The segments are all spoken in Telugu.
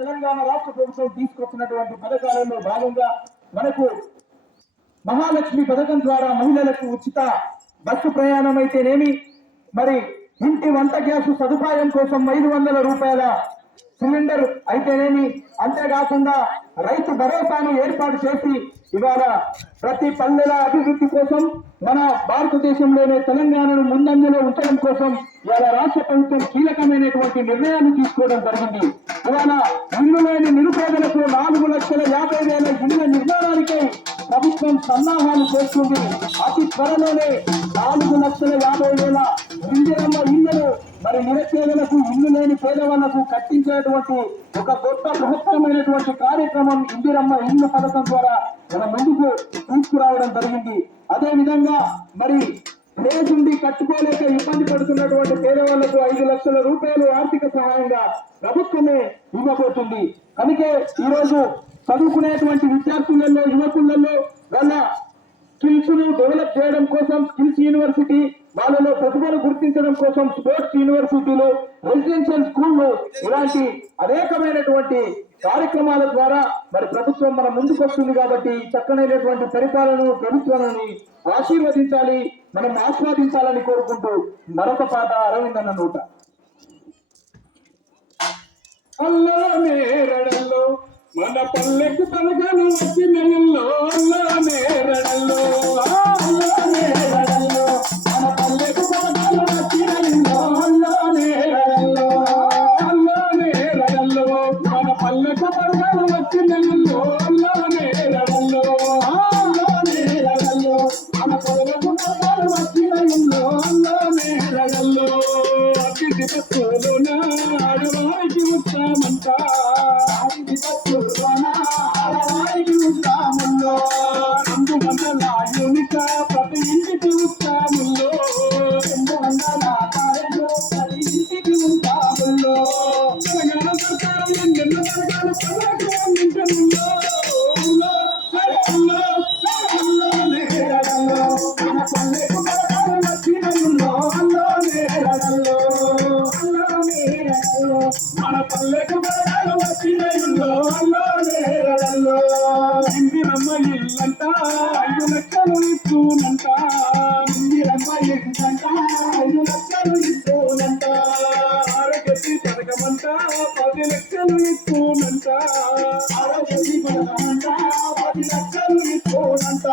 తెలంగాణ రాష్ట్ర ప్రభుత్వం తీసుకొచ్చినటువంటి పథకాలలో భాగంగా మనకు మహాలక్ష్మి పథకం ద్వారా మహిళలకు ఉచిత బస్సు ప్రయాణం అయితేనేమి, మరి ఇంటి వంట గ్యాస్ సదుపాయం కోసం 500 రూపాయల సిలిండర్ అయితేనేమి, అంతేకాకుండా రైతు భరోసాను ఏర్పాటు చేసి ఇవాళ ప్రతి పల్లెల అభివృద్ధి కోసం మన భారతదేశంలోనే తెలంగాణను ముందంజలో ఉంచడం కోసం ఇవాళ రాష్ట్ర ప్రభుత్వం కీలకమైనటువంటి నిర్ణయాన్ని తీసుకోవడం జరిగింది. ఇవాళ ఇల్లు లేని నిరుపేదలకు 4,50,000 ఇళ్ల నిర్మాణానికై ప్రభుత్వం సన్నాహాలు చేస్తుంది. అతి త్వరలోనే 4,50,000 ఇందిరమ్మ ఇళ్లను మరి నిరుపేదలకు, ఇల్లు లేని పేదవాళ్లకు కట్టించేటువంటి ఒక గొప్ప బృహత్తరమైనటువంటి కార్యక్రమం ఇందిరమ్మ ఇల్లు పథకం ద్వారా మన ముందుకు తీసుకురావడం జరిగింది. అదే విధంగా మరి ప్లేస్ ఉండి కట్టుకోలేక ఇబ్బంది పడుతున్నటువంటి పేదవాళ్లకు 5 లక్షల రూపాయలు ఆర్థిక సహాయంగా ప్రభుత్వమే ఇవ్వబోతుంది. అందుకే ఈరోజు చదువుకునేటువంటి విద్యార్థులలో, యువకులలో వాళ్ళ స్కిల్స్ ను డెవలప్ చేయడం కోసం స్కిల్స్ యూనివర్సిటీ, వాళ్ళలో ప్రతిభను గుర్తించడం కోసం స్పోర్ట్స్ యూనివర్సిటీలు, రెసిడెన్షియల్ స్కూళ్లు, ఇలాంటి అనేకమైనటువంటి కార్యక్రమాల ద్వారా మరి ప్రభుత్వం మన ముందుకు వస్తుంది. కాబట్టి చక్కనైనటువంటి పరిపాలన ప్రభుత్వాన్ని ఆశీర్వదించాలి, మనం ఆస్వాదించాలని కోరుకుంటూ మరొక పాట అరవిందన్న నోట. అల్లానే రడల్లో మన పల్లెకు పలకలు వచ్చిన ఇల్లో, అల్లానే రడల్లో, అల్లానే రడల్లో మన పల్లెకు పలకలు వచ్చిన ఇల్లో, అల్లానే రడల్లో, అల్లానే రడల్లో మన పల్లెకు పలకలు వచ్చిన ఇల్లో, అల్లానే రడల్లో, అల్లానే రడల్లో మన పల్లెకు పలకలు వచ్చిన ఇల్లో, అల్లానే రడల్లో. అతిథి బస్సులోన ఆడవారికి ఉత్సాహమంట, అతిథి బస్సులోన ఆడవారికి ఉత్సాహముల్లో, 200 యూనిట్ ప్రతి ఇంటికి ఉత్సాహముల్లో, 200 కాలేజీలు ప్రతి ఇంటికి ఉత్సాహముల్లో, తెలంగాణ సర్కారం ఎన్నెన్నో పథకాలు ప్రజలకు అందించనుల్లో, మన పల్లెకు పథకాలు వచ్చినల్లో, అల్లానే రడల్లో, అల్లానే రడల్లో మన పల్లెకు పథకాలు వచ్చినల్లో, అల్లానే రడల్లో. ఇందిరమ్మ ఇల్లంట 5 లక్షలు ఇస్తూనంట, ఇందిరమ్మ ఇల్లంట 5 లక్షలు ఇస్తూనంట, ఆరోగ్యశ్రీ పథకమంట 10 లక్షలు ఇస్తూనంట, ఆరోగ్యశ్రీ పథకమంట 10 లక్షలు ఇస్తూనంట.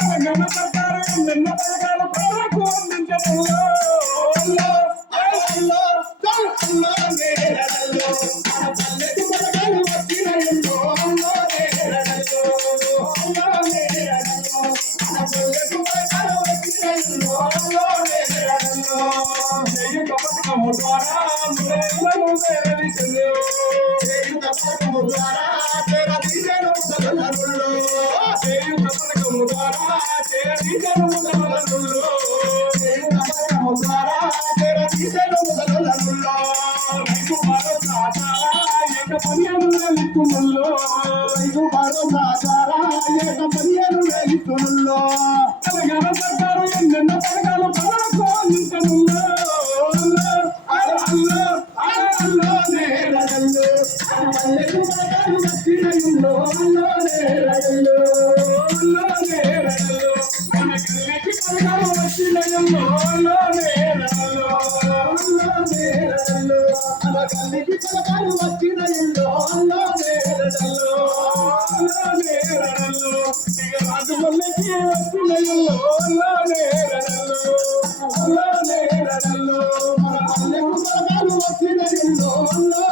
తెలంగాణ సర్కారం ఎన్నెన్నో పథకాలు ప్రజలకు అందించడంలో, అల్లానే రడల్లో మన పల్లెకు పథకాలు వచ్చినల్లో, అల్లానే రడల్లో, అల్లానే రడల్లో మన పల్లెకు పథకాలు వచ్చినల్లో, అల్లానే రడల్లో. చేయుత పథకము ద్వారా మురేళ్లను చేరదీసెను, చేయుత పథకము ద్వారా చేరదీసెను ముసలులలో, చేయుత పథకము ద్వారా చేరదీసెను ముసలులలో, చేయుత పథకము ద్వారా చేరదీసెను ముసలులలో. రైతు భరోసా ద్వారా ఏక 15,000 ఇస్తున్నల్లో, రైతు భరోసా ద్వారా ఏక 15,000 ఇస్తున్నల్లో. తెలంగాణ సర్కారు ఎన్నెన్నో పథకాలు ప్రజలకు అందించనుల్లో, అల్లానే రడల్లో మన పల్లెకు పథకాలు వచ్చినల్లో, అల్లానే రడల్లో, అల్లానే రడల్లో మన కళ్ళకి పథకాలు వచ్చినల్లో, అల్లానే రడల్లో, అల్లానే రడల్లో మన కళ్ళకి పథకాలు వచ్చినల్లో, అల్లానే రడల్లో, అల్లానే రడల్లో ఇక రాజమల్లకి వచ్చినల్లో, అల్లానే రడల్లో, అల్లానే రడల్లో మన పల్లెకు పథకాలు వచ్చినల్లో, అల్లా